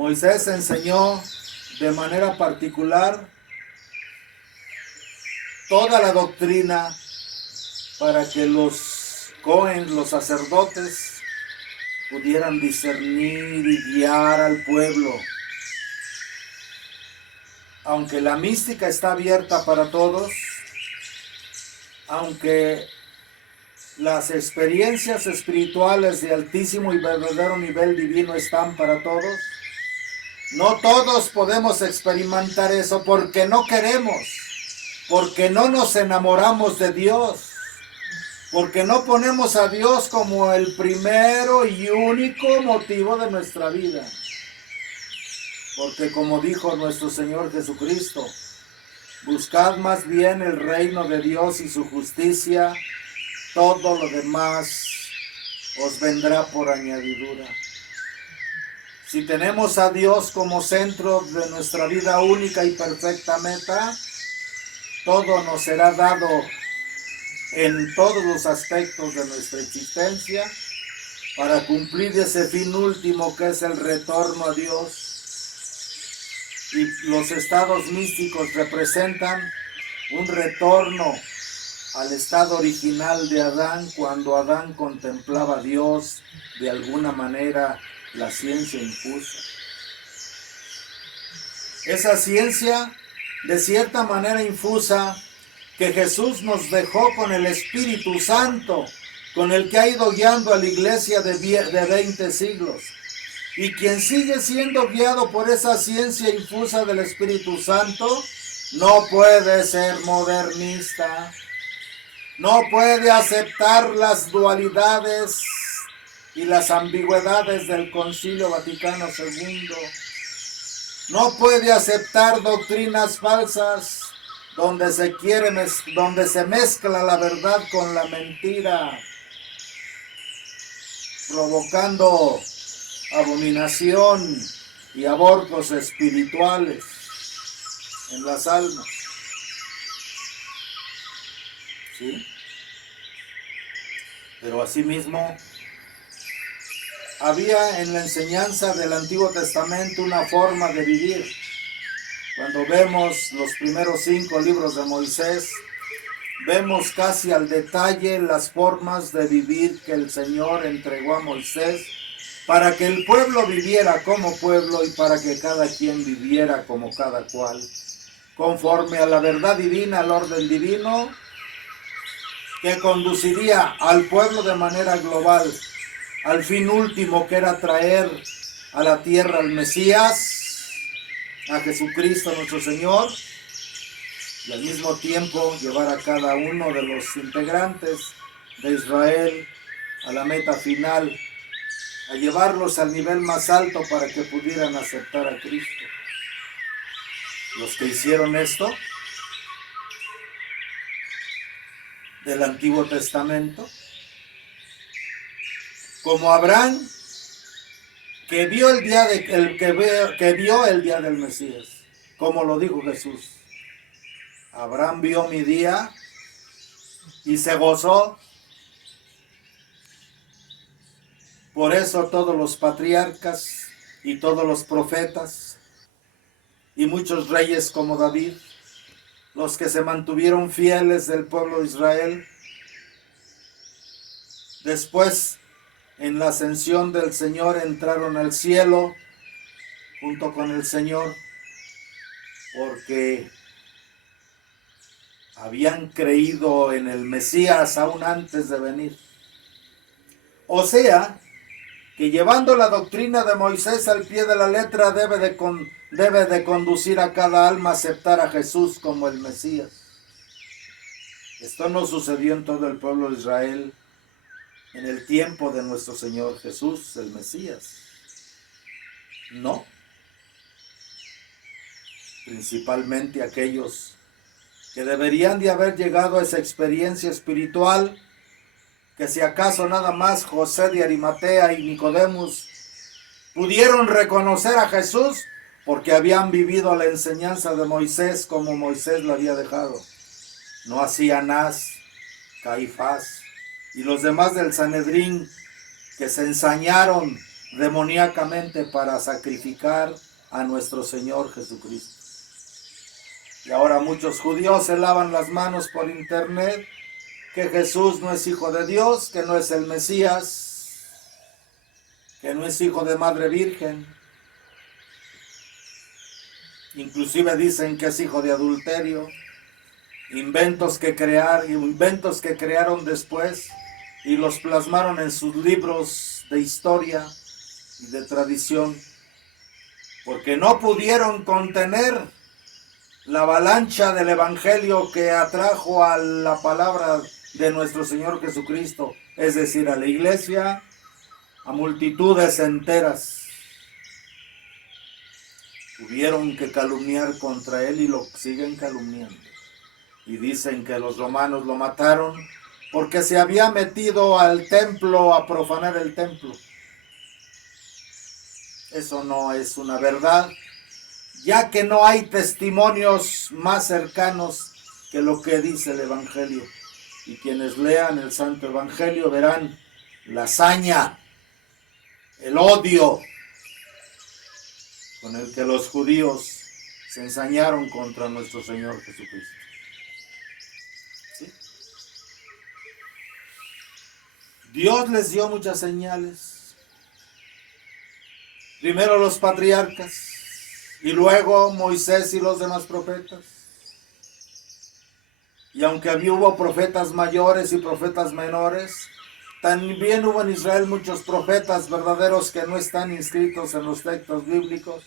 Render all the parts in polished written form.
Moisés enseñó de manera particular toda la doctrina para que los Cohen, los sacerdotes, pudieran discernir y guiar al pueblo. Aunque la mística está abierta para todos, aunque las experiencias espirituales de altísimo y verdadero nivel divino están para todos, no todos podemos experimentar eso porque no queremos, porque no nos enamoramos de Dios, porque no ponemos a Dios como el primero y único motivo de nuestra vida. Porque como dijo nuestro Señor Jesucristo, buscad más bien el reino de Dios y su justicia, todo lo demás os vendrá por añadidura. Si tenemos a Dios como centro de nuestra vida única y perfecta meta, todo nos será dado en todos los aspectos de nuestra existencia para cumplir ese fin último que es el retorno a Dios. Y los estados místicos representan un retorno al estado original de Adán, cuando Adán contemplaba a Dios de alguna manera, la ciencia infusa. Esa ciencia de cierta manera infusa que Jesús nos dejó con el Espíritu Santo, con el que ha ido guiando a la iglesia de 20 siglos. Y quien sigue siendo guiado por esa ciencia infusa del Espíritu Santo, no puede ser modernista, no puede aceptar las dualidades y las ambigüedades del Concilio Vaticano II, no puede aceptar doctrinas falsas donde se mezcla la verdad con la mentira, provocando abominación y abortos espirituales en las almas. ¿Sí? Pero asimismo, había en la enseñanza del Antiguo Testamento una forma de vivir. Cuando vemos los primeros 5 libros de Moisés, vemos casi al detalle las formas de vivir que el Señor entregó a Moisés para que el pueblo viviera como pueblo y para que cada quien viviera como cada cual, conforme a la verdad divina, al orden divino, que conduciría al pueblo de manera global al fin último, que era traer a la tierra al Mesías, a Jesucristo nuestro Señor, y al mismo tiempo llevar a cada uno de los integrantes de Israel a la meta final, a llevarlos al nivel más alto para que pudieran aceptar a Cristo. Los que hicieron esto del Antiguo Testamento, como Abraham, que vio el día del Mesías, como lo dijo Jesús. Abraham vio mi día y se gozó. Por eso todos los patriarcas y todos los profetas y muchos reyes como David, los que se mantuvieron fieles del pueblo de Israel, después en la ascensión del Señor entraron al cielo junto con el Señor, porque habían creído en el Mesías aún antes de venir. O sea, que llevando la doctrina de Moisés al pie de la letra debe de conducir a cada alma a aceptar a Jesús como el Mesías. Esto no sucedió en todo el pueblo de Israel en el tiempo de nuestro Señor Jesús, el Mesías. No. Principalmente aquellos que deberían de haber llegado a esa experiencia espiritual, que si acaso nada más José de Arimatea y Nicodemus pudieron reconocer a Jesús porque habían vivido la enseñanza de Moisés como Moisés lo había dejado. No así Anás, Caifás y los demás del Sanedrín, que se ensañaron demoníacamente para sacrificar a nuestro Señor Jesucristo. Y ahora muchos judíos se lavan las manos por internet, que Jesús no es hijo de Dios, que no es el Mesías, que no es hijo de Madre Virgen. Inclusive dicen que es hijo de adulterio. Inventos que crearon después y los plasmaron en sus libros de historia y de tradición, porque no pudieron contener la avalancha del evangelio que atrajo a la palabra de nuestro Señor Jesucristo, es decir, a la iglesia, a multitudes enteras. Tuvieron que calumniar contra él y lo siguen calumniando. Y dicen que los romanos lo mataron porque se había metido al templo a profanar el templo. Eso no es una verdad, ya que no hay testimonios más cercanos que lo que dice el Evangelio. Y quienes lean el Santo Evangelio verán la hazaña, el odio con el que los judíos se ensañaron contra nuestro Señor Jesucristo. ¿Sí? Dios les dio muchas señales. Primero los patriarcas y luego Moisés y los demás profetas. Y aunque hubo profetas mayores y profetas menores, también hubo en Israel muchos profetas verdaderos que no están inscritos en los textos bíblicos.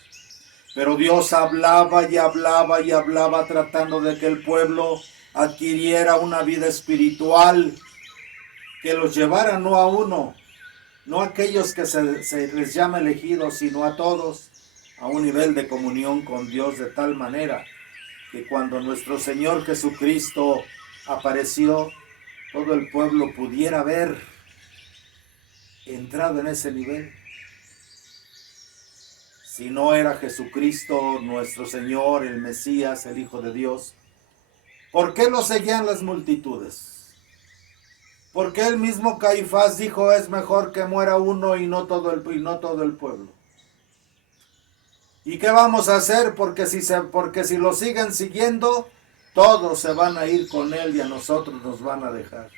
Pero Dios hablaba y hablaba y hablaba tratando de que el pueblo adquiriera una vida espiritual que los llevara no a uno, no a aquellos que se les llama elegidos, sino a todos, a un nivel de comunión con Dios de tal manera que cuando nuestro Señor Jesucristo apareció, todo el pueblo pudiera haber entrado en ese nivel. Si no era Jesucristo, nuestro Señor, el Mesías, el Hijo de Dios, ¿por qué lo seguían las multitudes? Porque el mismo Caifás dijo, es mejor que muera uno y no todo el pueblo. ¿Y qué vamos a hacer? Porque si lo siguen siguiendo, todos se van a ir con él y a nosotros nos van a dejar.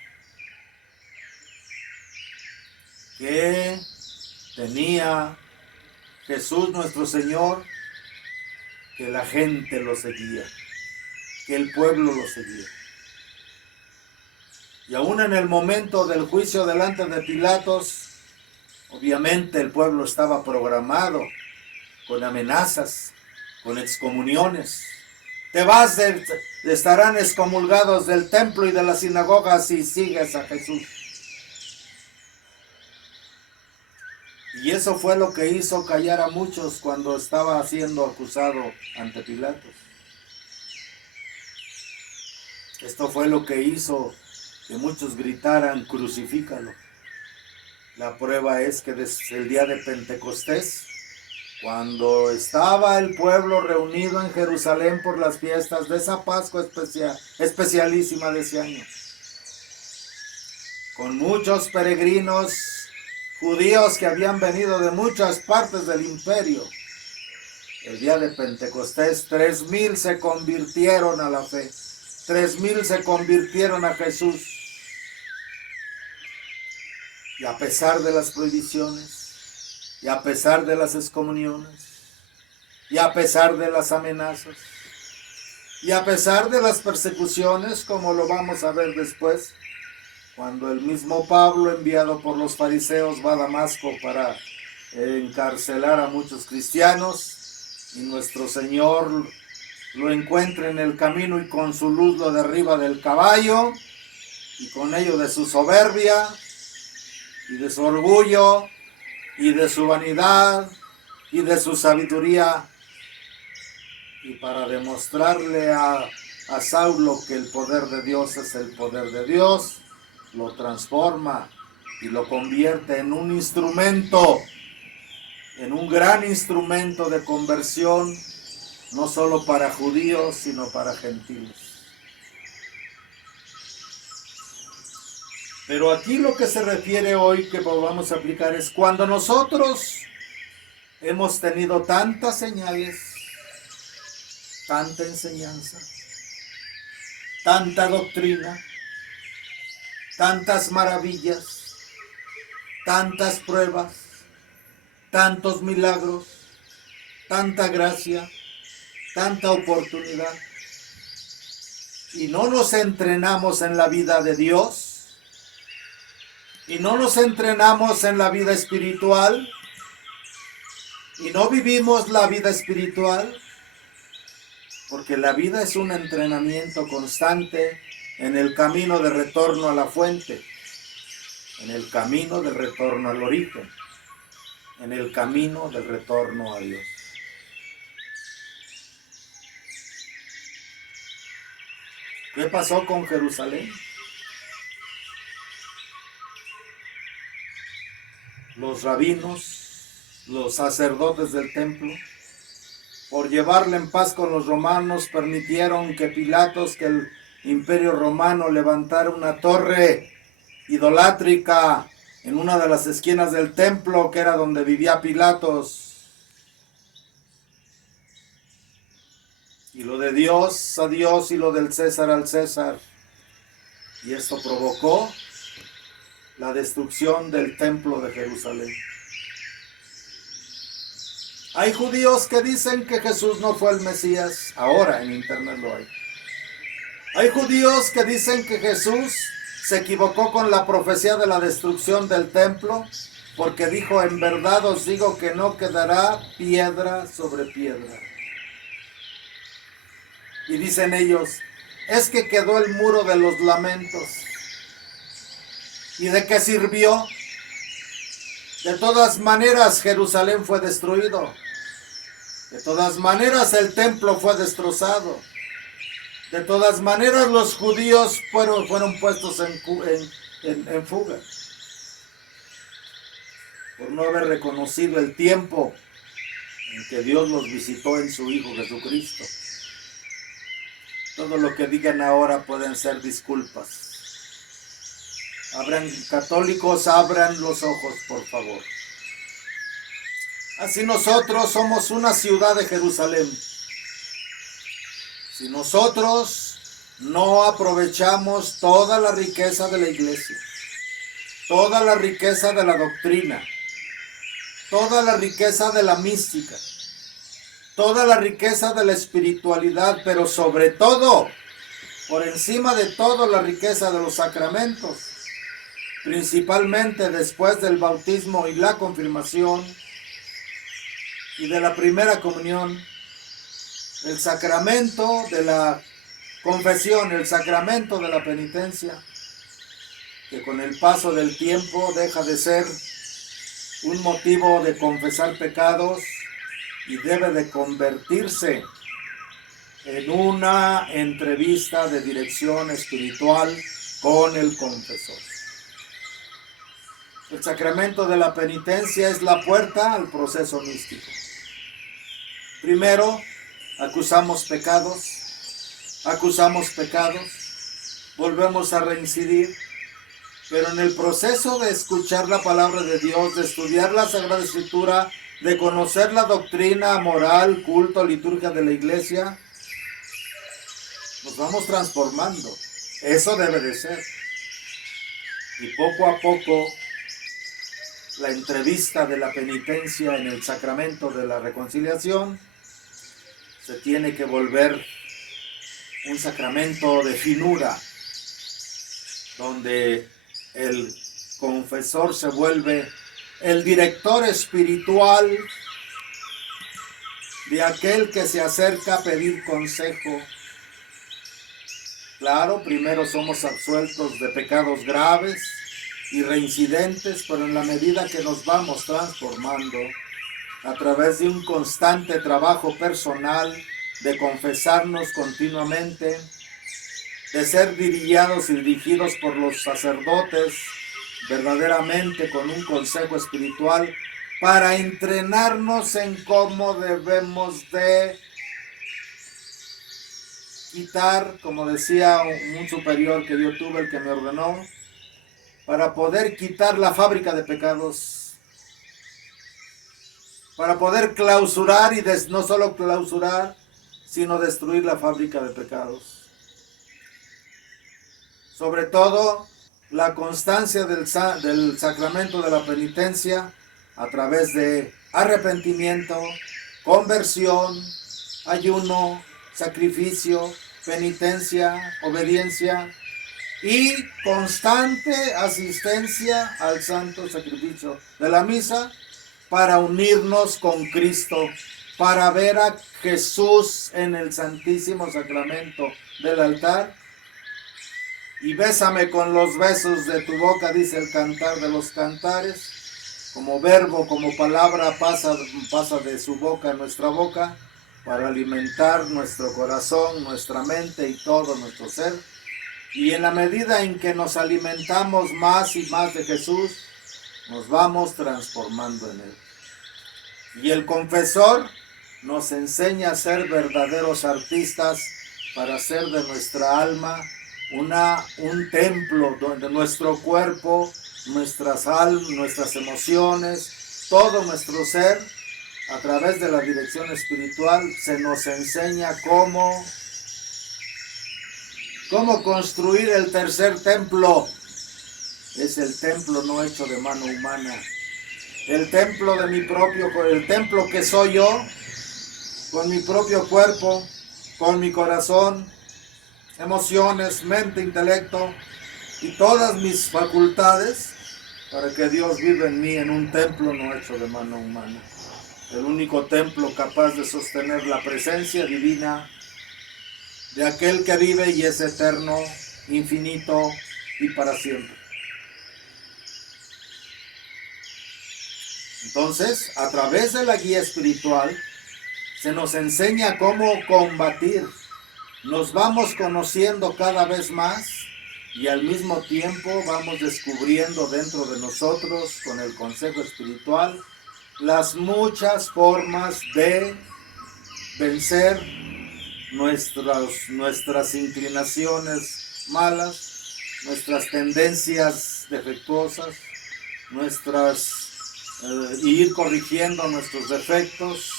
¿Qué tenía Jesús nuestro Señor? Que la gente lo seguía, que el pueblo lo seguía. Y aún en el momento del juicio delante de Pilatos, obviamente el pueblo estaba programado con amenazas, con excomuniones. Estarán excomulgados del templo y de la sinagoga si sigues a Jesús. Y eso fue lo que hizo callar a muchos cuando estaba siendo acusado ante Pilatos. Esto fue lo que hizo que muchos gritaran, crucifícalo. La prueba es que desde el día de Pentecostés, cuando estaba el pueblo reunido en Jerusalén por las fiestas de esa Pascua especialísima de ese año, con muchos peregrinos judíos que habían venido de muchas partes del imperio, el día de Pentecostés, 3,000 se convirtieron a la fe, 3,000 se convirtieron a Jesús. Y a pesar de las prohibiciones, y a pesar de las excomuniones, y a pesar de las amenazas, y a pesar de las persecuciones, como lo vamos a ver después, cuando el mismo Pablo, enviado por los fariseos, va a Damasco para encarcelar a muchos cristianos, y nuestro Señor lo encuentra en el camino y con su luz lo derriba del caballo, y con ello de su soberbia, y de su orgullo, y de su vanidad, y de su sabiduría, y para demostrarle a Saulo que el poder de Dios es el poder de Dios, lo transforma y lo convierte en un instrumento, en un gran instrumento de conversión, no solo para judíos, sino para gentiles. Pero aquí lo que se refiere hoy que vamos a aplicar es cuando nosotros hemos tenido tantas señales, tanta enseñanza, tanta doctrina, tantas maravillas, tantas pruebas, tantos milagros, tanta gracia, tanta oportunidad, y no nos entrenamos en la vida de Dios, y no nos entrenamos en la vida espiritual, y no vivimos la vida espiritual, porque la vida es un entrenamiento constante en el camino de retorno a la fuente, en el camino del retorno al origen, en el camino del retorno a Dios. ¿Qué pasó con Jerusalén? Los rabinos, los sacerdotes del templo, por llevarle en paz con los romanos, permitieron que Pilatos, que el imperio romano levantara una torre idolátrica en una de las esquinas del templo, que era donde vivía Pilatos. Y lo de Dios a Dios y lo del César al César. Y esto provocó la destrucción del templo de Jerusalén. Hay judíos que dicen que Jesús no fue el Mesías. Ahora en internet lo hay. Hay judíos que dicen que Jesús se equivocó con la profecía de la destrucción del templo, porque dijo: en verdad os digo que no quedará piedra sobre piedra. Y dicen ellos: es que quedó el muro de los lamentos. ¿Y de qué sirvió? De todas maneras Jerusalén fue destruido. De todas maneras el templo fue destrozado. De todas maneras los judíos fueron puestos en fuga, por no haber reconocido el tiempo en que Dios los visitó en su Hijo Jesucristo. Todo lo que digan ahora pueden ser disculpas. Católicos, abran los ojos, por favor. Así nosotros somos una ciudad de Jerusalén. Si nosotros no aprovechamos toda la riqueza de la iglesia, toda la riqueza de la doctrina, toda la riqueza de la mística, toda la riqueza de la espiritualidad, pero sobre todo, por encima de todo, la riqueza de los sacramentos, principalmente después del bautismo y la confirmación y de la primera comunión, el sacramento de la confesión, el sacramento de la penitencia, que con el paso del tiempo deja de ser un motivo de confesar pecados y debe de convertirse en una entrevista de dirección espiritual con el confesor. El sacramento de la penitencia es la puerta al proceso místico. Primero, acusamos pecados, volvemos a reincidir, pero en el proceso de escuchar la palabra de Dios, de estudiar la Sagrada Escritura, de conocer la doctrina, moral, culto, liturgia de la iglesia, nos vamos transformando. Eso debe de ser. Y poco a poco, la entrevista de la penitencia en el sacramento de la reconciliación se tiene que volver un sacramento de finura, donde el confesor se vuelve el director espiritual de aquel que se acerca a pedir consejo. Claro, primero somos absueltos de pecados graves y reincidentes, pero en la medida que nos vamos transformando, a través de un constante trabajo personal, de confesarnos continuamente, de ser guiados y dirigidos por los sacerdotes, verdaderamente con un consejo espiritual, para entrenarnos en cómo debemos de quitar, como decía un superior que yo tuve, el que me ordenó, para poder quitar la fábrica de pecados, para poder clausurar y no solo clausurar, sino destruir la fábrica de pecados. Sobre todo, la constancia del sacramento de la penitencia a través de arrepentimiento, conversión, ayuno, sacrificio, penitencia, obediencia y constante asistencia al santo sacrificio de la misa para unirnos con Cristo, para ver a Jesús en el santísimo sacramento del altar. Y bésame con los besos de tu boca, dice el Cantar de los Cantares. Como verbo, como palabra pasa de su boca a nuestra boca para alimentar nuestro corazón, nuestra mente y todo nuestro ser. Y en la medida en que nos alimentamos más y más de Jesús, nos vamos transformando en Él. Y el confesor nos enseña a ser verdaderos artistas para hacer de nuestra alma un templo donde nuestro cuerpo, nuestras emociones, todo nuestro ser, a través de la dirección espiritual, se nos enseña cómo construir el tercer templo. Es el templo no hecho de mano humana. El templo el templo que soy yo, con mi propio cuerpo, con mi corazón, emociones, mente, intelecto y todas mis facultades, para que Dios viva en mí en un templo no hecho de mano humana. El único templo capaz de sostener la presencia divina de aquel que vive y es eterno, infinito y para siempre. Entonces, a través de la guía espiritual, se nos enseña cómo combatir. Nos vamos conociendo cada vez más y al mismo tiempo vamos descubriendo dentro de nosotros, con el consejo espiritual, las muchas formas de vencer nuestras inclinaciones malas, nuestras tendencias defectuosas, y ir corrigiendo nuestros defectos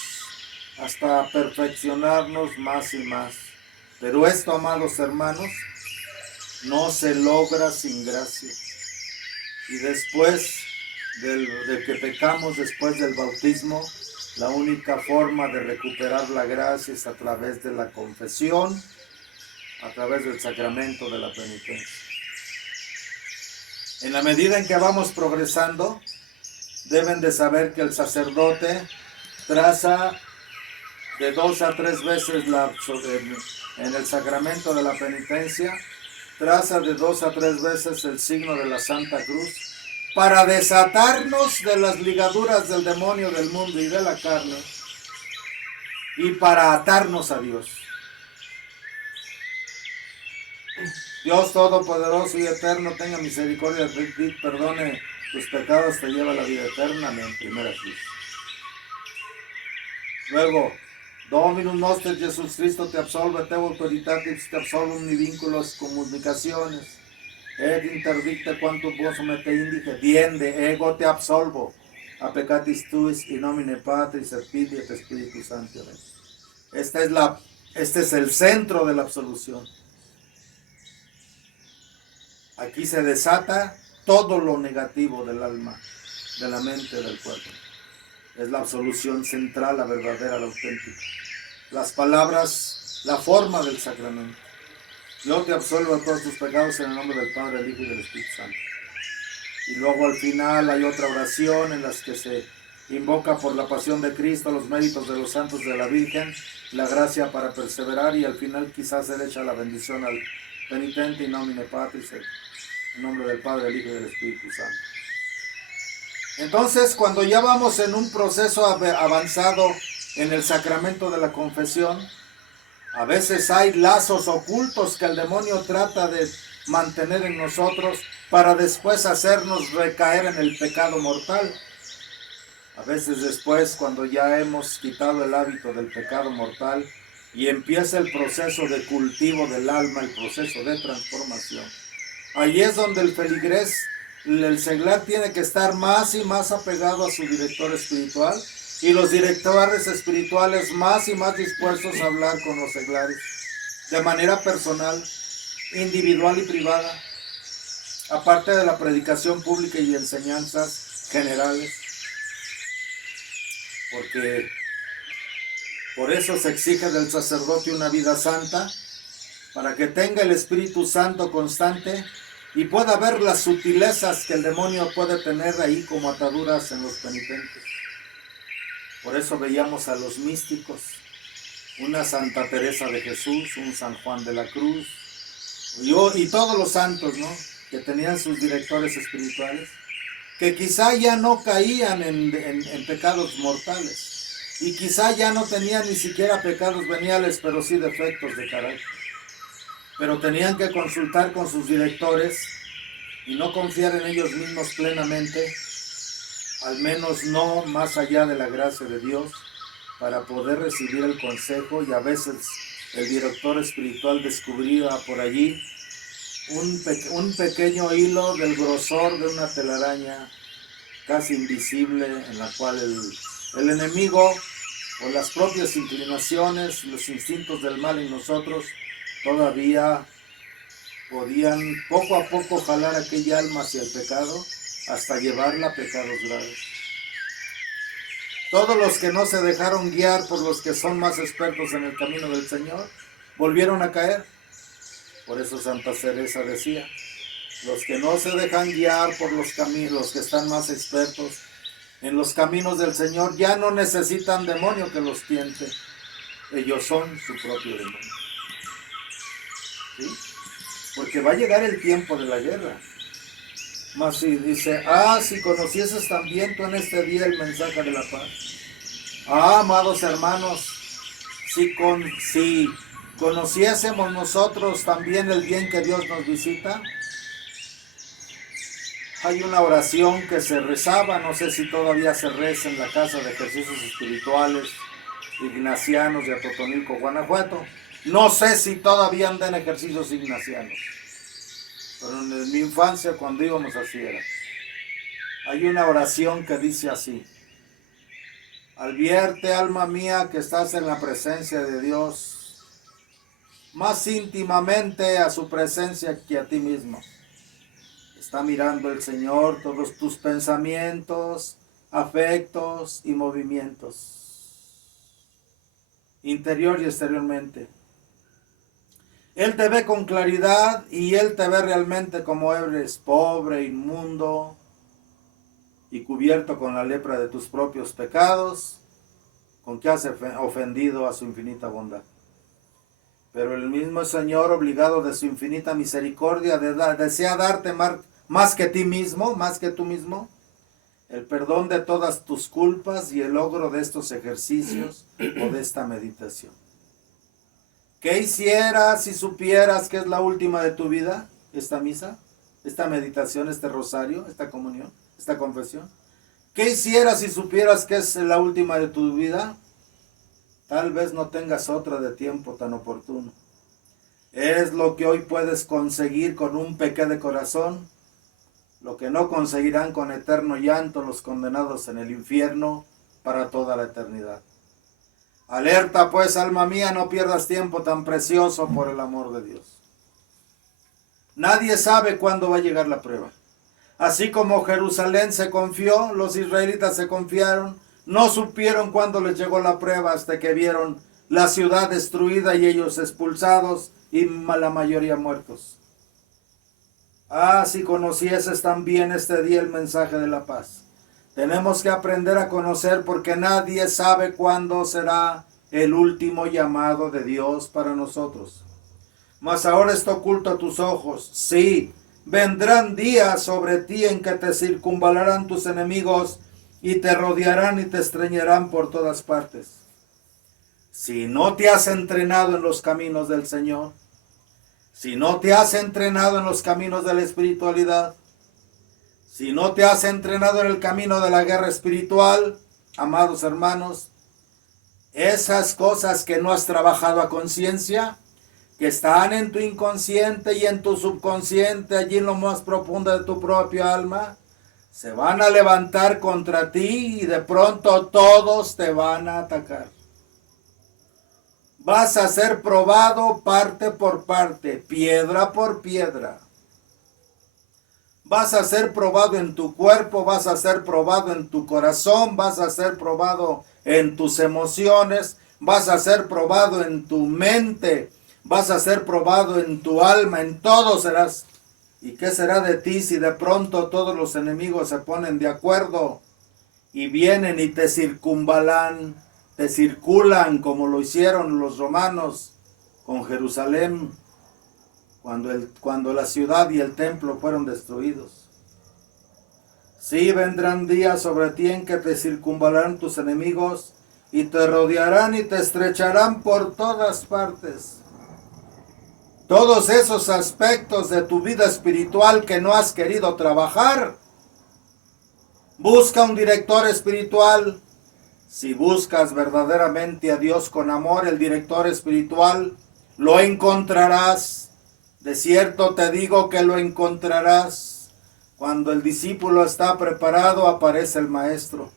hasta perfeccionarnos más y más. Pero esto, amados hermanos, no se logra sin gracia. Y después de que pecamos, después del bautismo, la única forma de recuperar la gracia es a través de la confesión, a través del sacramento de la penitencia. En la medida en que vamos progresando, deben de saber que el sacerdote traza de 2 a 3 veces en el sacramento de la penitencia, traza de 2 a 3 veces el signo de la Santa Cruz para desatarnos de las ligaduras del demonio, del mundo y de la carne y para atarnos a Dios. Dios Todopoderoso y Eterno, tenga misericordia de ti, perdone tus pecados, te lleva a la vida eterna. Amén. Primera Cruz. Luego, Dominus Noster Jesus Cristo te absolve, te autoritatis te absolvum ni vínculos comunicaciones, et interdicte quantum vos me te indique, diende, ego te absolvo, a peccatis tuis in nomine Patris et Filii et Spiritus Sancti. Este es el centro de la absolución. Aquí se desata todo lo negativo del alma, de la mente, del cuerpo. Es la absolución central, la verdadera, la auténtica. Las palabras, la forma del sacramento. Yo te absolvo de todos tus pecados en el nombre del Padre, del Hijo y del Espíritu Santo. Y luego al final hay otra oración en la que se invoca por la pasión de Cristo, los méritos de los santos de la Virgen, la gracia para perseverar, y al final quizás se le echa la bendición al penitente in nomine Patris, en nombre del Padre, del Hijo y del Espíritu Santo. Entonces, cuando ya vamos en un proceso avanzado en el sacramento de la confesión, a veces hay lazos ocultos que el demonio trata de mantener en nosotros para después hacernos recaer en el pecado mortal. A veces después, cuando ya hemos quitado el hábito del pecado mortal y empieza el proceso de cultivo del alma, el proceso de transformación, ahí es donde el feligrés el seglar tiene que estar más y más apegado a su director espiritual, y los directores espirituales más y más dispuestos a hablar con los seglares de manera personal, individual y privada, aparte de la predicación pública y enseñanzas generales, porque por eso se exige del sacerdote una vida santa, para que tenga el Espíritu Santo constante y pueda ver las sutilezas que el demonio puede tener ahí como ataduras en los penitentes. Por eso veíamos a los místicos, una Santa Teresa de Jesús, un San Juan de la Cruz, y todos los santos, ¿no?, que tenían sus directores espirituales, que quizá ya no caían en pecados mortales, y quizá ya no tenían ni siquiera pecados veniales, pero sí defectos de carácter. Pero tenían que consultar con sus directores y no confiar en ellos mismos plenamente, al menos no más allá de la gracia de Dios, para poder recibir el consejo. Y a veces el director espiritual descubría por allí un pequeño hilo del grosor de una telaraña casi invisible, en la cual el enemigo o las propias inclinaciones, los instintos del mal en nosotros todavía podían poco a poco jalar aquella alma hacia el pecado, hasta llevarla a pecados graves. Todos los que no se dejaron guiar por los que son más expertos en el camino del Señor, volvieron a caer. Por eso Santa Teresa decía, los que no se dejan guiar por los caminos, los que están más expertos en los caminos del Señor, ya no necesitan demonio que los tiente. Ellos son su propio demonio. ¿Sí? Porque va a llegar el tiempo de la guerra. Mas si dice, si conocieses también tú en este día el mensaje de la paz. Amados hermanos, si conociésemos nosotros también el bien que Dios nos visita. Hay una oración que se rezaba, no sé si todavía se reza, en la casa de ejercicios espirituales ignacianos de Atotonilco, Guanajuato. No sé si todavía andan ejercicios ignacianos, pero en mi infancia, cuando íbamos, así era. Hay una oración que dice así: advierte, alma mía, que estás en la presencia de Dios, más íntimamente a su presencia que a ti mismo. Está mirando el Señor todos tus pensamientos, afectos y movimientos, interior y exteriormente. Él te ve con claridad y Él te ve realmente como eres, pobre, inmundo y cubierto con la lepra de tus propios pecados, con que has ofendido a su infinita bondad. Pero el mismo Señor, obligado de su infinita misericordia, desea darte más que ti mismo, más que tú mismo, el perdón de todas tus culpas y el logro de estos ejercicios o de esta meditación. ¿Qué hicieras si supieras que es la última de tu vida, esta misa, esta meditación, este rosario, esta comunión, esta confesión? ¿Qué hicieras si supieras que es la última de tu vida? Tal vez no tengas otra de tiempo tan oportuno. Es lo que hoy puedes conseguir con un pequé de corazón, lo que no conseguirán con eterno llanto los condenados en el infierno para toda la eternidad. Alerta pues, alma mía, no pierdas tiempo tan precioso por el amor de Dios. Nadie sabe cuándo va a llegar la prueba. Así como Jerusalén se confió, los israelitas se confiaron, no supieron cuándo les llegó la prueba hasta que vieron la ciudad destruida y ellos expulsados y la mayoría muertos. Si conocieses también este día el mensaje de la paz. Tenemos que aprender a conocer, porque nadie sabe cuándo será el último llamado de Dios para nosotros. Mas ahora está oculto a tus ojos. Sí, vendrán días sobre ti en que te circunvalarán tus enemigos y te rodearán y te estreñarán por todas partes. Si no te has entrenado en los caminos del Señor, si no te has entrenado en los caminos de la espiritualidad, si no te has entrenado en el camino de la guerra espiritual, amados hermanos, esas cosas que no has trabajado a conciencia, que están en tu inconsciente y en tu subconsciente, allí en lo más profundo de tu propio alma, se van a levantar contra ti y de pronto todos te van a atacar. Vas a ser probado parte por parte, piedra por piedra. Vas a ser probado en tu cuerpo, vas a ser probado en tu corazón, vas a ser probado en tus emociones, vas a ser probado en tu mente, vas a ser probado en tu alma, en todo serás. ¿Y qué será de ti si de pronto todos los enemigos se ponen de acuerdo y vienen y te circunvalan, te circulan como lo hicieron los romanos con Jerusalén cuando la ciudad y el templo fueron destruidos? Sí, vendrán días sobre ti en que te circunvalarán tus enemigos y te rodearán y te estrecharán por todas partes. Todos esos aspectos de tu vida espiritual que no has querido trabajar, busca un director espiritual. Si buscas verdaderamente a Dios con amor, el director espiritual, lo encontrarás. De cierto te digo que lo encontrarás. Cuando el discípulo está preparado, aparece el maestro.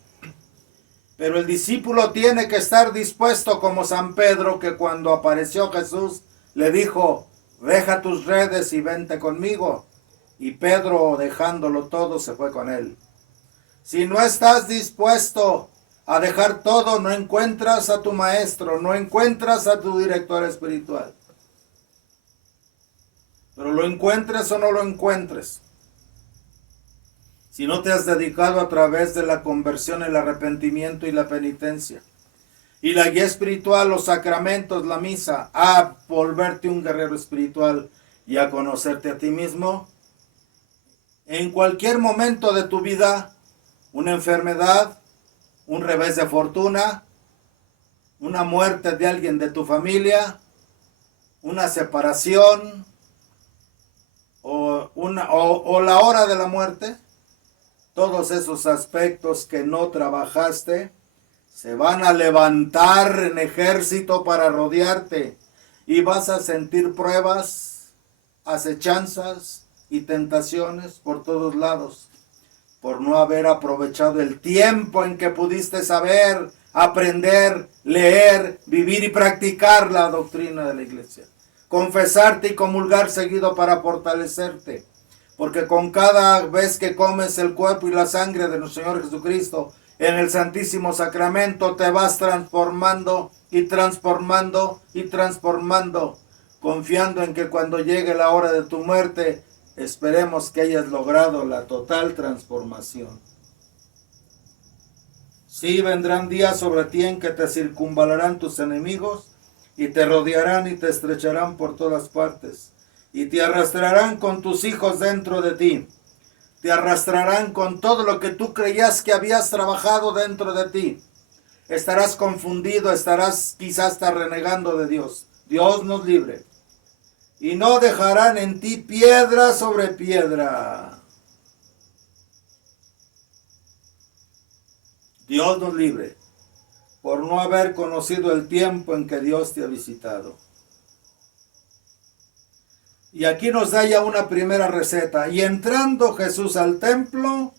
Pero el discípulo tiene que estar dispuesto como San Pedro, que cuando apareció Jesús le dijo, deja tus redes y vente conmigo. Y Pedro, dejándolo todo, se fue con él. Si no estás dispuesto a dejar todo, no encuentras a tu maestro, no encuentras a tu director espiritual. Pero lo encuentres o no lo encuentres, si no te has dedicado a través de la conversión, el arrepentimiento y la penitencia, y la guía espiritual, los sacramentos, la misa, a volverte un guerrero espiritual y a conocerte a ti mismo, en cualquier momento de tu vida, una enfermedad, un revés de fortuna, una muerte de alguien de tu familia, una separación o la hora de la muerte, todos esos aspectos que no trabajaste se van a levantar en ejército para rodearte y vas a sentir pruebas, acechanzas y tentaciones por todos lados, por no haber aprovechado el tiempo en que pudiste saber, aprender, leer, vivir y practicar la doctrina de la iglesia. Confesarte y comulgar seguido para fortalecerte, porque con cada vez que comes el cuerpo y la sangre de nuestro Señor Jesucristo en el Santísimo Sacramento, te vas transformando y transformando y transformando, confiando en que cuando llegue la hora de tu muerte, esperemos que hayas logrado la total transformación. Sí, vendrán días sobre ti en que te circunvalarán tus enemigos y te rodearán y te estrecharán por todas partes. Y te arrastrarán con tus hijos dentro de ti. Te arrastrarán con todo lo que tú creías que habías trabajado dentro de ti. Estarás confundido, estarás quizás hasta renegando de Dios. Dios nos libre. Y no dejarán en ti piedra sobre piedra. Dios nos libre por no haber conocido el tiempo en que Dios te ha visitado. Y aquí nos da ya una primera receta. Y entrando Jesús al templo,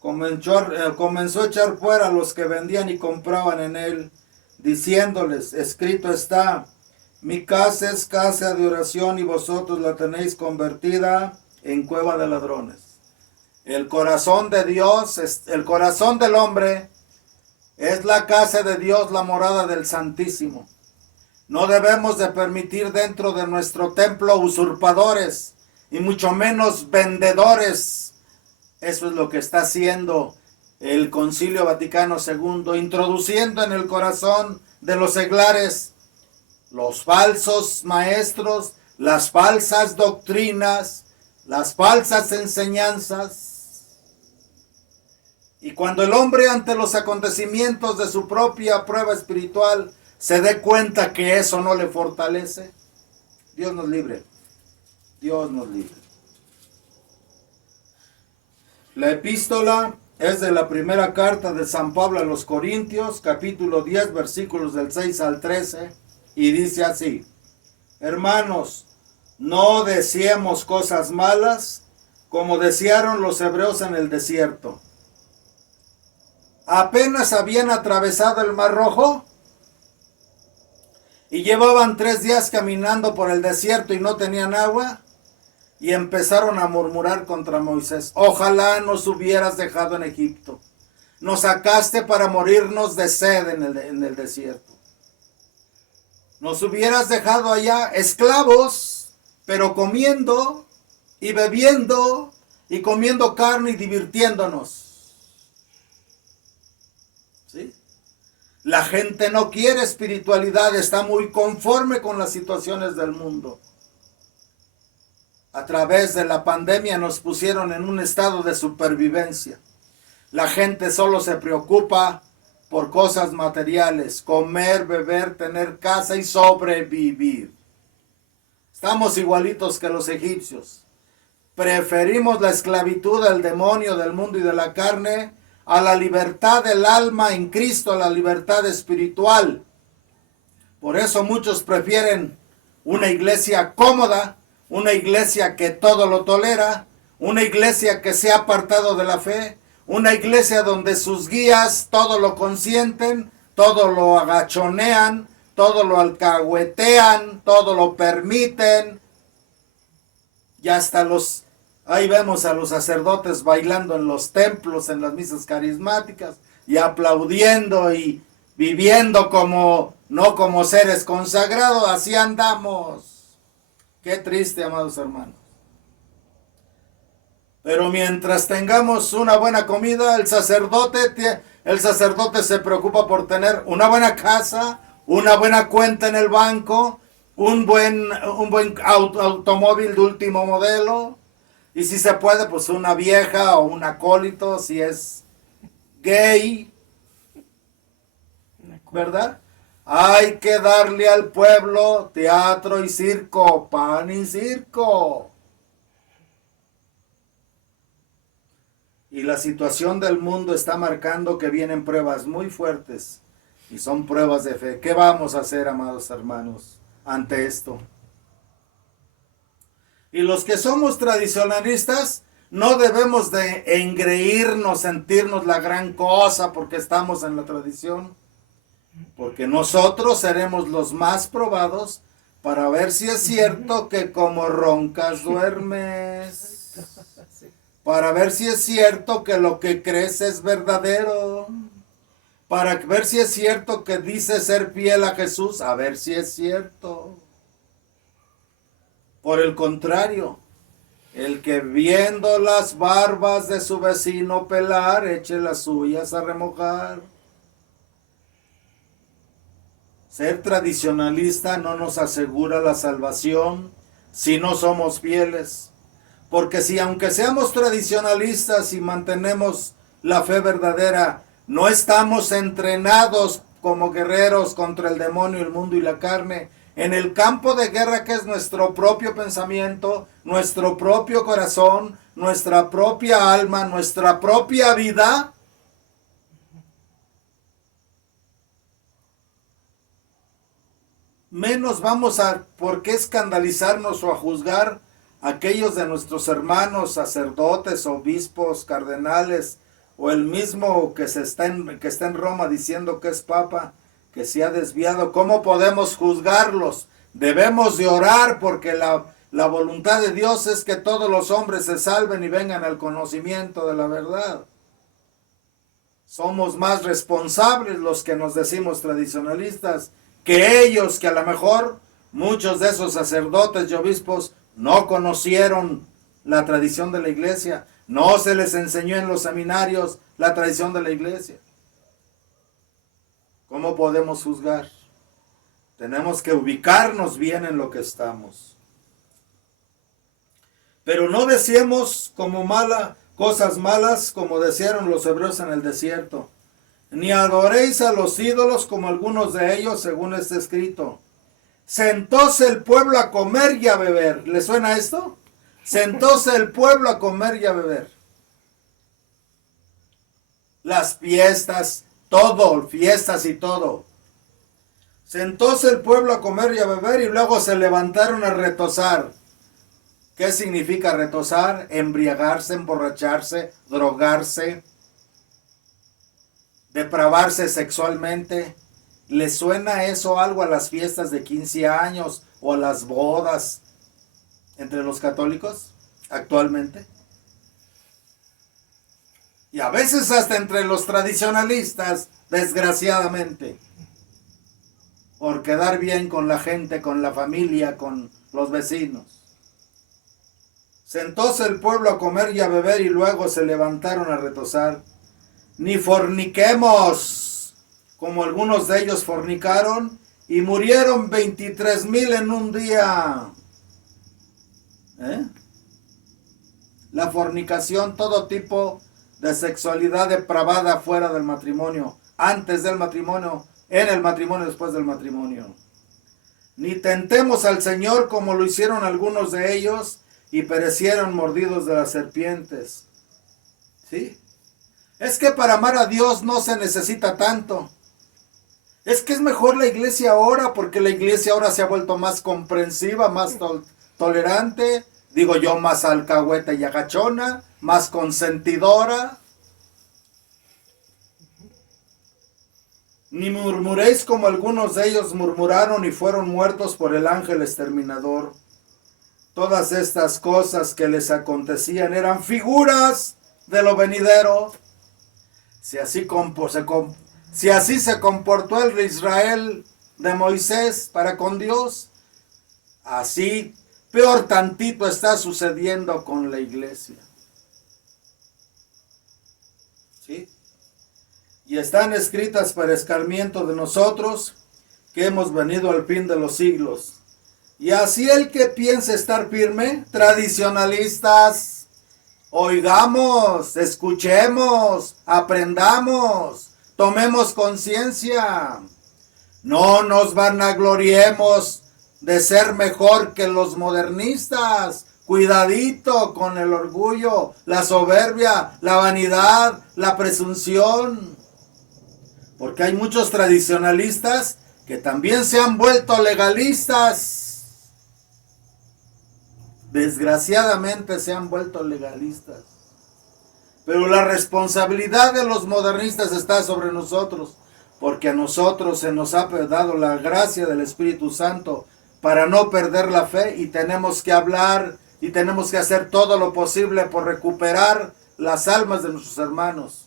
comenzó a echar fuera a los que vendían y compraban en él, diciéndoles, escrito está, mi casa es casa de oración y vosotros la tenéis convertida en cueva de ladrones. El corazón de Dios, el corazón del hombre, es la casa de Dios, la morada del Santísimo. No debemos de permitir dentro de nuestro templo usurpadores y mucho menos vendedores. Eso es lo que está haciendo el Concilio Vaticano II, introduciendo en el corazón de los seglares los falsos maestros, las falsas doctrinas, las falsas enseñanzas. Y cuando el hombre ante los acontecimientos de su propia prueba espiritual se dé cuenta que eso no le fortalece, Dios nos libre. Dios nos libre. La epístola es de la primera carta de San Pablo a los Corintios, capítulo 10, versículos del 6 al 13, y dice así: Hermanos, no deseemos cosas malas como desearon los hebreos en el desierto. Apenas habían atravesado el Mar Rojo y llevaban 3 días caminando por el desierto y no tenían agua, y empezaron a murmurar contra Moisés. Ojalá nos hubieras dejado en Egipto. Nos sacaste para morirnos de sed en el desierto. Nos hubieras dejado allá esclavos, pero comiendo y bebiendo y comiendo carne y divirtiéndonos. ¿Sí? La gente no quiere espiritualidad, está muy conforme con las situaciones del mundo. A través de la pandemia nos pusieron en un estado de supervivencia. La gente solo se preocupa por cosas materiales, comer, beber, tener casa y sobrevivir. Estamos igualitos que los egipcios. Preferimos la esclavitud del demonio, del mundo y de la carne a la libertad del alma en Cristo, a la libertad espiritual. Por eso muchos prefieren una iglesia cómoda, una iglesia que todo lo tolera, una iglesia que se ha apartado de la fe, una iglesia donde sus guías todo lo consienten, todo lo agachonean, todo lo alcahuetean, todo lo permiten. Y hasta ahí vemos a los sacerdotes bailando en los templos, en las misas carismáticas, y aplaudiendo y viviendo no como seres consagrados. Así andamos. Qué triste, amados hermanos. Pero mientras tengamos una buena comida, el sacerdote se preocupa por tener una buena casa, una buena cuenta en el banco, un buen automóvil de último modelo, y si se puede, pues una vieja o un acólito, si es gay, ¿verdad? Hay que darle al pueblo teatro y circo, pan y circo. Y la situación del mundo está marcando que vienen pruebas muy fuertes y son pruebas de fe. ¿Qué vamos a hacer, amados hermanos, ante esto? Y los que somos tradicionalistas no debemos de engreírnos, sentirnos la gran cosa porque estamos en la tradición. Porque nosotros seremos los más probados para ver si es cierto que como roncas duermes. Para ver si es cierto que lo que crees es verdadero. Para ver si es cierto que dice ser fiel a Jesús. A ver si es cierto. Por el contrario, el que viendo las barbas de su vecino pelar, eche las suyas a remojar. Ser tradicionalista no nos asegura la salvación si no somos fieles. Porque si aunque seamos tradicionalistas y mantenemos la fe verdadera, no estamos entrenados como guerreros contra el demonio, el mundo y la carne, en el campo de guerra que es nuestro propio pensamiento, nuestro propio corazón, nuestra propia alma, nuestra propia vida, menos vamos a por qué escandalizarnos o a juzgar a aquellos de nuestros hermanos sacerdotes, obispos, cardenales, o el mismo que está en Roma diciendo que es papa, que se ha desviado. ¿Cómo podemos juzgarlos? Debemos de orar porque la voluntad de Dios es que todos los hombres se salven y vengan al conocimiento de la verdad. Somos más responsables los que nos decimos tradicionalistas que ellos, que a lo mejor muchos de esos sacerdotes y obispos no conocieron la tradición de la iglesia, no se les enseñó en los seminarios la tradición de la iglesia. ¿Cómo podemos juzgar? Tenemos que ubicarnos bien en lo que estamos. Pero no deseemos cosas malas como desearon los hebreos en el desierto. Ni adoréis a los ídolos como algunos de ellos, según está escrito. Sentóse el pueblo a comer y a beber. ¿Le suena esto? Sentóse el pueblo a comer y a beber. Las fiestas, todo, fiestas y todo. Sentóse el pueblo a comer y a beber y luego se levantaron a retozar. ¿Qué significa retozar? Embriagarse, emborracharse, drogarse, depravarse sexualmente. ¿Le suena eso algo a las fiestas de 15 años o a las bodas entre los católicos actualmente? Y a veces hasta entre los tradicionalistas, desgraciadamente, por quedar bien con la gente, con la familia, con los vecinos. Sentóse el pueblo a comer y a beber y luego se levantaron a retozar. Ni forniquemos, como algunos de ellos fornicaron, y murieron 23,000 en un día. La fornicación, todo tipo de sexualidad depravada fuera del matrimonio, antes del matrimonio, en el matrimonio, después del matrimonio. Ni tentemos al Señor como lo hicieron algunos de ellos y perecieron mordidos de las serpientes. ¿Sí? Es que para amar a Dios no se necesita tanto. Es que es mejor la iglesia ahora porque la iglesia ahora se ha vuelto más comprensiva, más tolerante, digo yo, más alcahueta y agachona, más consentidora. Ni murmuréis como algunos de ellos murmuraron y fueron muertos por el ángel exterminador. Todas estas cosas que les acontecían eran figuras de lo venidero. Si así se comportó el Israel de Moisés para con Dios, así peor tantito está sucediendo con la iglesia. ¿Sí? Y están escritas para escarmiento de nosotros, que hemos venido al fin de los siglos. Y así el que piense estar firme, tradicionalistas, oigamos, escuchemos, aprendamos, tomemos conciencia. No nos vanagloriemos de ser mejor que los modernistas. Cuidadito con el orgullo, la soberbia, la vanidad, la presunción. Porque hay muchos tradicionalistas que también se han vuelto legalistas. Desgraciadamente se han vuelto legalistas. Pero la responsabilidad de los modernistas está sobre nosotros, porque a nosotros se nos ha dado la gracia del Espíritu Santo para no perder la fe, y tenemos que hablar y tenemos que hacer todo lo posible por recuperar las almas de nuestros hermanos,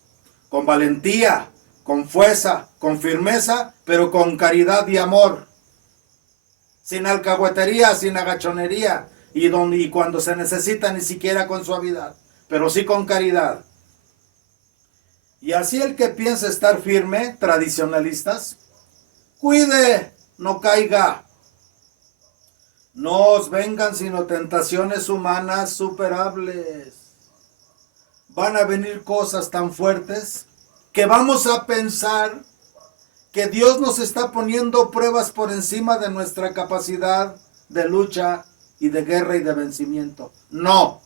con valentía, con fuerza, con firmeza, pero con caridad y amor, sin alcahuetería, sin agachonería, y cuando se necesita ni siquiera con suavidad, pero sí con caridad. Y así el que piensa estar firme, tradicionalistas, cuide, no caiga. No os vengan sino tentaciones humanas superables. Van a venir cosas tan fuertes que vamos a pensar que Dios nos está poniendo pruebas por encima de nuestra capacidad de lucha y de guerra y de vencimiento. No.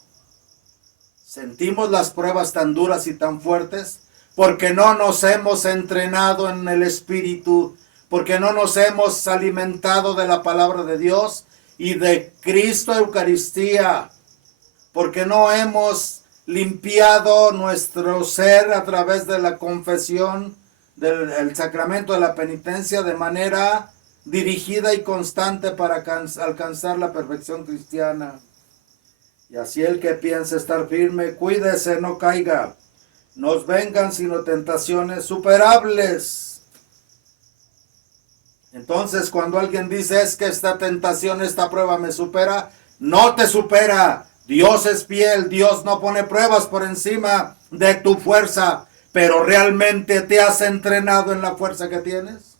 Sentimos las pruebas tan duras y tan fuertes porque no nos hemos entrenado en el Espíritu, porque no nos hemos alimentado de la palabra de Dios y de Cristo Eucaristía, porque no hemos limpiado nuestro ser a través de la confesión del sacramento de la penitencia de manera dirigida y constante para alcanzar la perfección cristiana. Y así el que piensa estar firme, cuídese, no caiga. Nos vengan sino tentaciones superables. Entonces, cuando alguien dice es que esta tentación, esta prueba me supera, no te supera. Dios es fiel, Dios no pone pruebas por encima de tu fuerza, pero ¿realmente te has entrenado en la fuerza que tienes?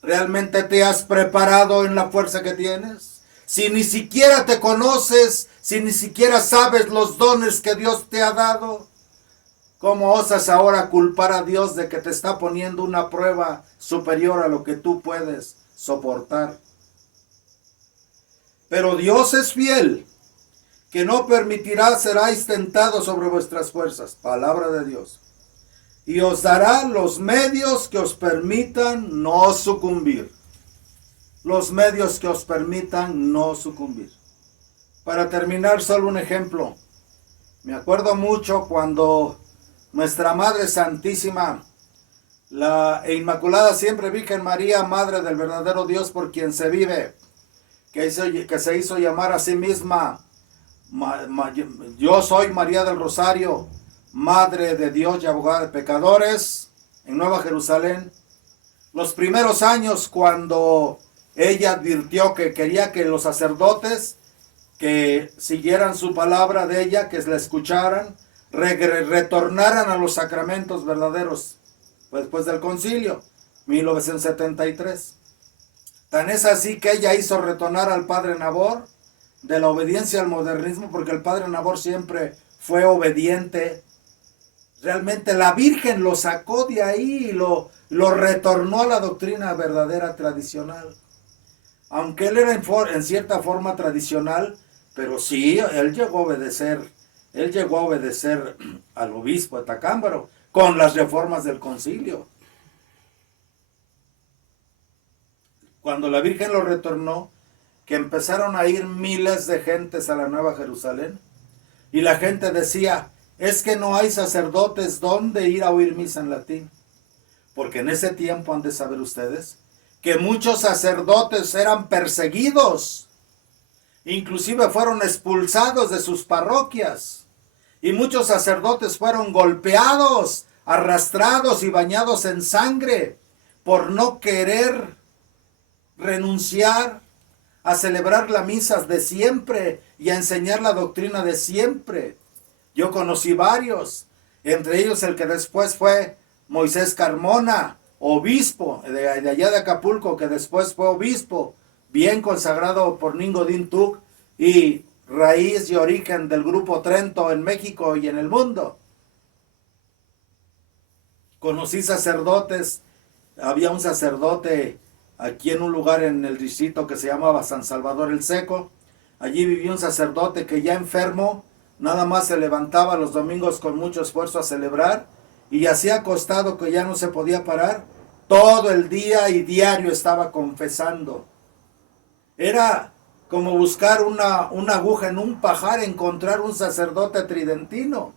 ¿Realmente te has preparado en la fuerza que tienes? Si ni siquiera te conoces, si ni siquiera sabes los dones que Dios te ha dado, ¿cómo osas ahora culpar a Dios de que te está poniendo una prueba superior a lo que tú puedes soportar? Pero Dios es fiel, que no permitirá seráis tentados sobre vuestras fuerzas, palabra de Dios, y os dará los medios que os permitan no sucumbir. los medios que os permitan no sucumbir. Para terminar, solo un ejemplo. Me acuerdo mucho cuando nuestra Madre Santísima, la Inmaculada Siempre Virgen María, Madre del verdadero Dios por quien se vive, que se hizo llamar a sí misma, yo soy María del Rosario, Madre de Dios y abogada de pecadores, en Nueva Jerusalén. Los primeros años, cuando ella advirtió que quería que los sacerdotes que siguieran su palabra de ella, que la escucharan, retornaran a los sacramentos verdaderos, después del concilio, 1973. Tan es así que ella hizo retornar al padre Nabor de la obediencia al modernismo, porque el padre Nabor siempre fue obediente. Realmente la Virgen lo sacó de ahí y lo retornó a la doctrina verdadera tradicional. Aunque él era en cierta forma tradicional, pero sí, él llegó a obedecer al obispo de Tacámbaro con las reformas del concilio. Cuando la Virgen lo retornó, que empezaron a ir miles de gentes a la Nueva Jerusalén, y la gente decía, es que no hay sacerdotes donde ir a oír misa en latín. Porque en ese tiempo han de saber ustedes que muchos sacerdotes eran perseguidos, inclusive fueron expulsados de sus parroquias, y muchos sacerdotes fueron golpeados, arrastrados y bañados en sangre por no querer renunciar a celebrar las misas de siempre y a enseñar la doctrina de siempre. Yo conocí varios, entre ellos el que después fue Moisés Carmona, obispo de allá de Acapulco, que después fue obispo, bien consagrado por Ningo Dintuk y raíz y origen del Grupo Trento en México y en el mundo. Conocí sacerdotes, había un sacerdote aquí en un lugar en el distrito que se llamaba San Salvador el Seco. Allí vivía un sacerdote que ya enfermo, nada más se levantaba los domingos con mucho esfuerzo a celebrar, y así acostado que ya no se podía parar, todo el día y diario estaba confesando. Era como buscar una aguja en un pajar, encontrar un sacerdote tridentino,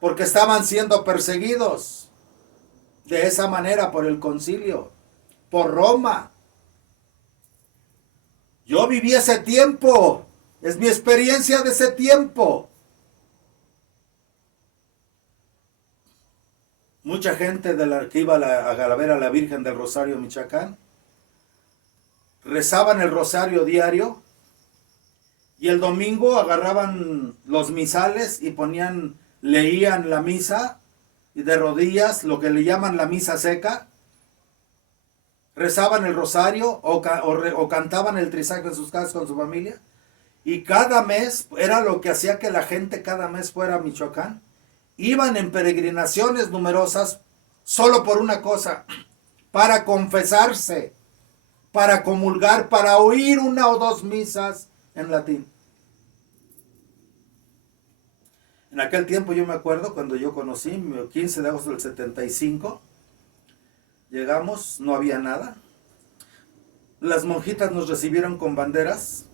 porque estaban siendo perseguidos de esa manera por el concilio, por Roma. Yo viví ese tiempo, es mi experiencia de ese tiempo. Mucha gente de la que iba a ver a la Virgen del Rosario, Michoacán, rezaban el rosario diario y el domingo agarraban los misales y leían la misa y de rodillas, lo que le llaman la misa seca, rezaban el rosario o cantaban el trisac en sus casas con su familia, y cada mes, era lo que hacía que la gente cada mes fuera a Michoacán, iban en peregrinaciones numerosas solo por una cosa, para confesarse, para comulgar, para oír una o dos misas en latín. En aquel tiempo yo me acuerdo cuando yo conocí, el 15 de agosto del 75, llegamos, no había nada. Las monjitas nos recibieron con banderas.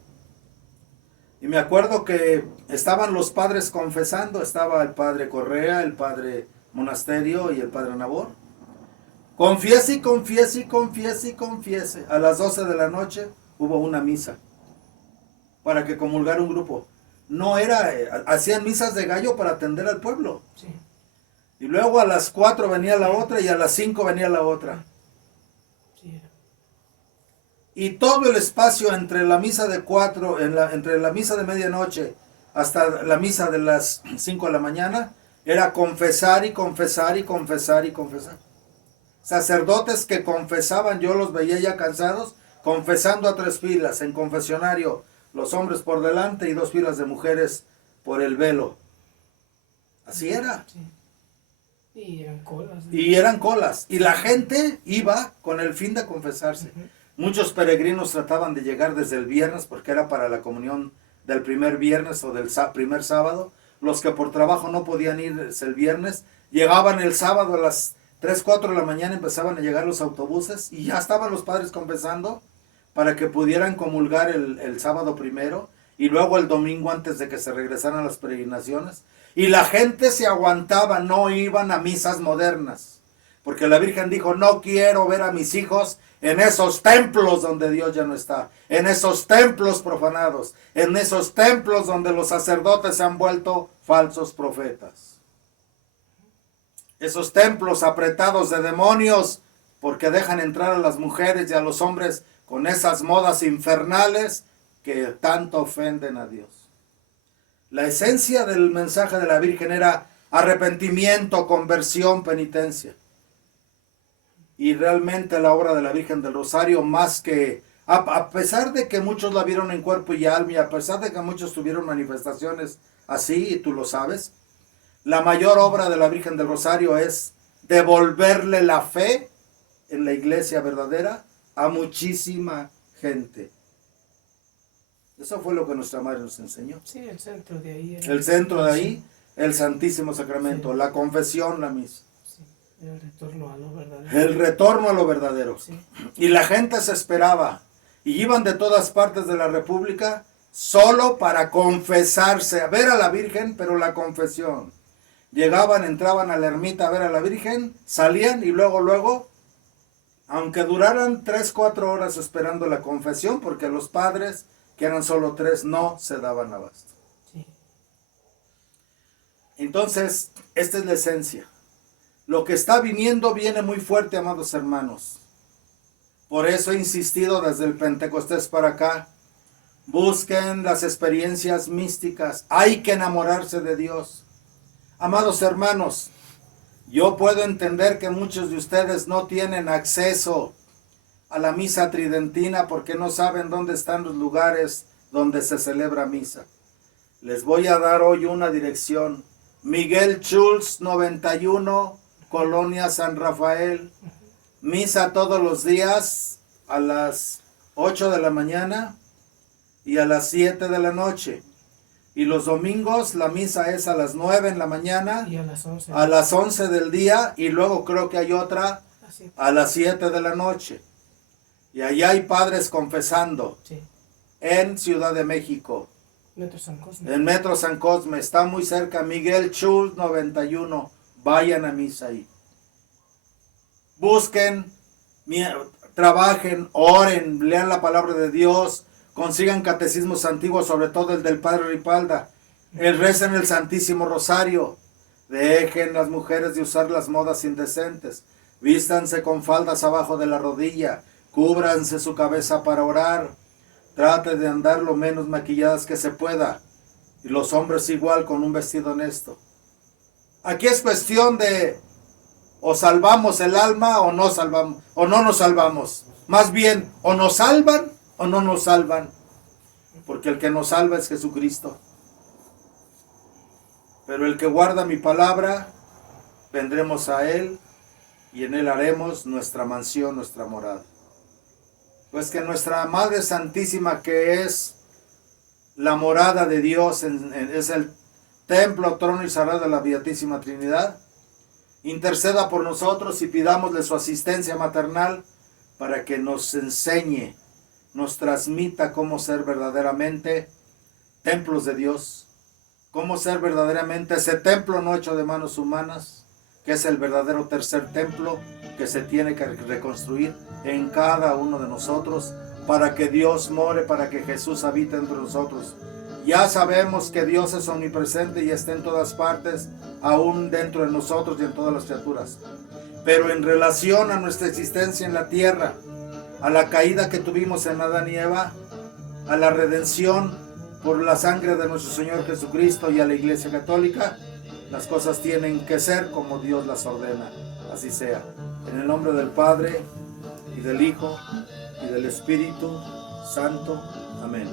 Y me acuerdo que estaban los padres confesando, estaba el padre Correa, el padre Monasterio y el padre Nabor. Confiese y confiese y confiese y confiese. A las 12 de la noche hubo una misa para que comulgara un grupo. No era, hacían misas de gallo para atender al pueblo. Sí. Y luego a las 4 venía la otra y a las 5 venía la otra. Sí. Y todo el espacio entre la misa de 4, entre la misa de medianoche hasta la misa de las 5 de la mañana, era confesar y confesar y confesar y confesar. Sacerdotes que confesaban, yo los veía ya cansados, confesando a 3 filas en confesionario, los hombres por delante y 2 filas de mujeres por el velo. Así era. Sí. Y eran colas. Y eran colas. Y la gente iba con el fin de confesarse. Muchos peregrinos trataban de llegar desde el viernes porque era para la comunión del primer viernes o del primer sábado. Los que por trabajo no podían ir el viernes, llegaban el sábado a las 3, 4 de la mañana, empezaban a llegar los autobuses y ya estaban los padres confesando para que pudieran comulgar el sábado primero y luego el domingo antes de que se regresaran a las peregrinaciones. Y la gente se aguantaba, no iban a misas modernas, porque la Virgen dijo, no quiero ver a mis hijos en esos templos donde Dios ya no está, en esos templos profanados, en esos templos donde los sacerdotes se han vuelto falsos profetas. Esos templos apretados de demonios, porque dejan entrar a las mujeres y a los hombres con esas modas infernales que tanto ofenden a Dios. La esencia del mensaje de la Virgen era arrepentimiento, conversión, penitencia. Y realmente la obra de la Virgen del Rosario, más que, a pesar de que muchos la vieron en cuerpo y alma, y a pesar de que muchos tuvieron manifestaciones así, y tú lo sabes, la mayor obra de la Virgen del Rosario es devolverle la fe en la iglesia verdadera a muchísima gente. Eso fue lo que nuestra madre nos enseñó. Sí, el centro de ahí. El centro de ahí, el Santísimo Sacramento, Sí. la confesión, la misa. Sí, el retorno a lo verdadero. El retorno a lo verdadero. Sí. Y la gente se esperaba. Y iban de todas partes de la República solo para confesarse, a ver a la Virgen, pero la confesión. Llegaban, entraban a la ermita a ver a la Virgen, salían y luego, aunque duraran 3-4 horas esperando la confesión, porque los padres, que eran solo 3, no se daban abasto. Sí. Entonces, esta es la esencia. Lo que está viniendo viene muy fuerte, amados hermanos. Por eso he insistido desde el Pentecostés para acá. Busquen las experiencias místicas. Hay que enamorarse de Dios. Amados hermanos, yo puedo entender que muchos de ustedes no tienen acceso a la misa tridentina porque no saben dónde están los lugares donde se celebra misa. Les voy a dar hoy una dirección. Miguel Schultz 91, Colonia San Rafael. Misa todos los días a las 8 de la mañana y a las 7 de la noche. Y los domingos la misa es a las 9 en la mañana, Y a las 11. a las 11 del día y luego creo que hay otra Así. a las 7 de la noche. Y allá hay padres confesando Sí. en Ciudad de México, Metro San Cosme. en Metro San Cosme, está muy cerca, Miguel Schultz 91, vayan a misa ahí. Busquen, trabajen, oren, lean la palabra de Dios, consigan catecismos antiguos, sobre todo el del Padre Ripalda, recen el Santísimo Rosario, dejen las mujeres de usar las modas indecentes, vístanse con faldas abajo de la rodilla, cúbranse su cabeza para orar, trate de andar lo menos maquilladas que se pueda, y los hombres igual con un vestido honesto. Aquí es cuestión de o salvamos el alma o no salvamos, o no nos salvamos. Más bien, o nos salvan o no nos salvan. Porque el que nos salva es Jesucristo. Pero el que guarda mi palabra, vendremos a Él y en Él haremos nuestra mansión, nuestra morada. Pues que nuestra Madre Santísima, que es la morada de Dios, es el templo, trono y sagrado de la Beatísima Trinidad, interceda por nosotros y pidámosle su asistencia maternal para que nos enseñe, nos transmita cómo ser verdaderamente templos de Dios, cómo ser verdaderamente ese templo no hecho de manos humanas, que es el verdadero tercer templo que se tiene que reconstruir en cada uno de nosotros para que Dios more, para que Jesús habite entre nosotros. Ya sabemos que Dios es omnipresente y está en todas partes, aún dentro de nosotros y en todas las criaturas. Pero en relación a nuestra existencia en la tierra, a la caída que tuvimos en Adán y Eva, a la redención por la sangre de nuestro Señor Jesucristo y a la Iglesia Católica, las cosas tienen que ser como Dios las ordena. Así sea. En el nombre del Padre, y del Hijo, y del Espíritu Santo. Amén.